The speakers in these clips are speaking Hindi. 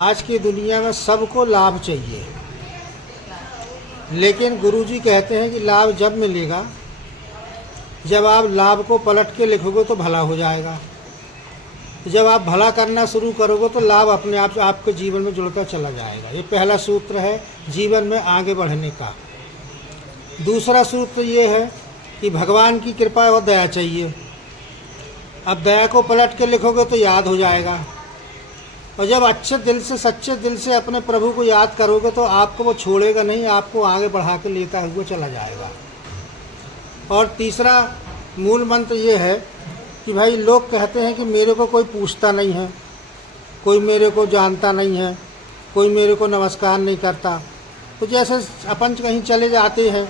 आज की दुनिया में सबको लाभ चाहिए, लेकिन गुरुजी कहते हैं कि लाभ जब मिलेगा जब आप लाभ को पलट के लिखोगे तो भला हो जाएगा। जब आप भला करना शुरू करोगे तो लाभ अपने आप आपके जीवन में जुड़ता चला जाएगा। ये पहला सूत्र है जीवन में आगे बढ़ने का। दूसरा सूत्र ये है कि भगवान की कृपा और दया चाहिए। अब दया को पलट के लिखोगे तो याद हो जाएगा, और जब अच्छे दिल से सच्चे दिल से अपने प्रभु को याद करोगे तो आपको वो छोड़ेगा नहीं, आपको आगे बढ़ा के लेता हुआ चला जाएगा। और तीसरा मूल मंत्र ये है कि भाई लोग कहते हैं कि मेरे को कोई पूछता नहीं है, कोई मेरे को जानता नहीं है, कोई मेरे को नमस्कार नहीं करता। तो जैसे अपन कहीं चले जाते हैं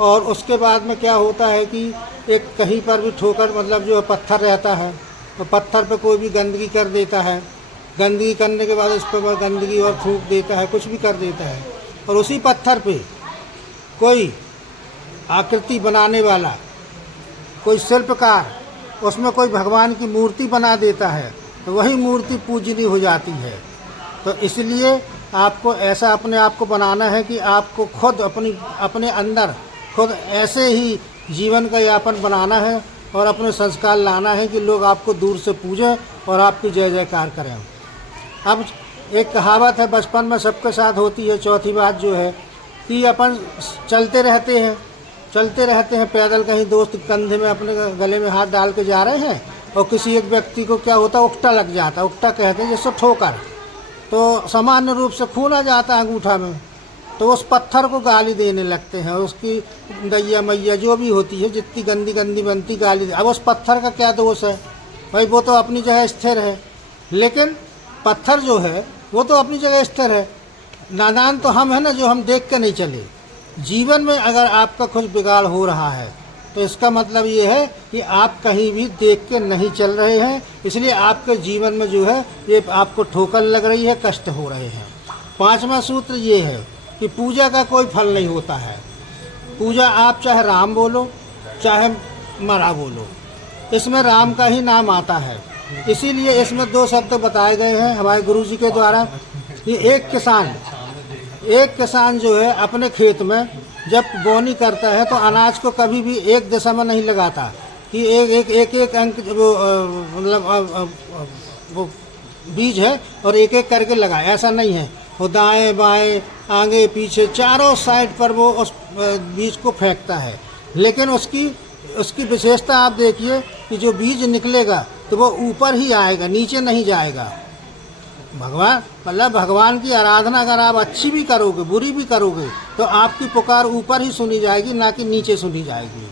और उसके बाद में क्या होता है कि एक कहीं पर भी ठोकर मतलब जो पत्थर रहता है तो पत्थर पे कोई भी गंदगी कर देता है, गंदगी करने के बाद उस पर गंदगी और थूक देता है, कुछ भी कर देता है, और उसी पत्थर पे कोई आकृति बनाने वाला, कोई शिल्पकार उसमें कोई भगवान की मूर्ति बना देता है तो वही मूर्ति पूजनीय हो जाती है। तो इसलिए आपको ऐसा अपने आप को बनाना है कि आपको खुद अपने अंदर खुद ऐसे ही जीवन का यापन बनाना है और अपने संस्कार लाना है कि लोग आपको दूर से पूजें और आपकी जय जयकार करें। अब एक कहावत है बचपन में सबके साथ होती है, चौथी बात जो है कि अपन चलते रहते हैं पैदल, कहीं दोस्त कंधे में अपने गले में हाथ डाल के जा रहे हैं और किसी एक व्यक्ति को क्या होता है उकटा लग जाता है। उकटा कहते हैं जिससे ठोकर, तो सामान्य रूप से खून आ जाता है अंगूठा में, तो उस पत्थर को गाली देने लगते हैं, उसकी दैया मैया जो भी होती है जितनी गंदी गंदी बनती गाली। अब उस पत्थर का क्या दोष है भाई, वो तो अपनी जगह स्थिर है, लेकिन पत्थर जो है वो तो अपनी जगह स्थिर है। नादान तो हम है ना जो हम देख के नहीं चले। जीवन में अगर आपका कुछ बिगाड़ हो रहा है तो इसका मतलब ये है कि आप कहीं भी देख के नहीं चल रहे हैं, इसलिए आपके जीवन में जो है ये आपको ठोकर लग रही है, कष्ट हो रहे हैं। पांचवा सूत्र ये है कि पूजा का कोई फल नहीं होता है। पूजा आप चाहे राम बोलो चाहे मरा बोलो, इसमें राम का ही नाम आता है। इसीलिए इसमें दो शब्द बताए गए हैं हमारे गुरुजी के द्वारा कि एक किसान जो है अपने खेत में जब बोनी करता है तो अनाज को कभी भी एक दिशा में नहीं लगाता कि एक अंक मतलब वो बीज है और एक एक करके लगाए, ऐसा नहीं है। वो दाएं बाएं आगे पीछे चारों साइड पर वो उस बीज को फेंकता है, लेकिन उसकी विशेषता आप देखिए कि जो बीज निकलेगा तो वो ऊपर ही आएगा, नीचे नहीं जाएगा। भगवान की आराधना अगर आप अच्छी भी करोगे बुरी भी करोगे तो आपकी पुकार ऊपर ही सुनी जाएगी, ना कि नीचे सुनी जाएगी।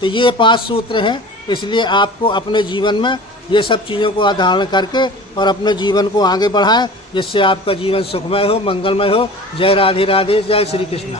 तो ये 5 सूत्र हैं, इसलिए आपको अपने जीवन में ये सब चीज़ों को धारण करके और अपने जीवन को आगे बढ़ाएं, जिससे आपका जीवन सुखमय हो, मंगलमय हो। जय राधे राधे, जय श्री कृष्ण।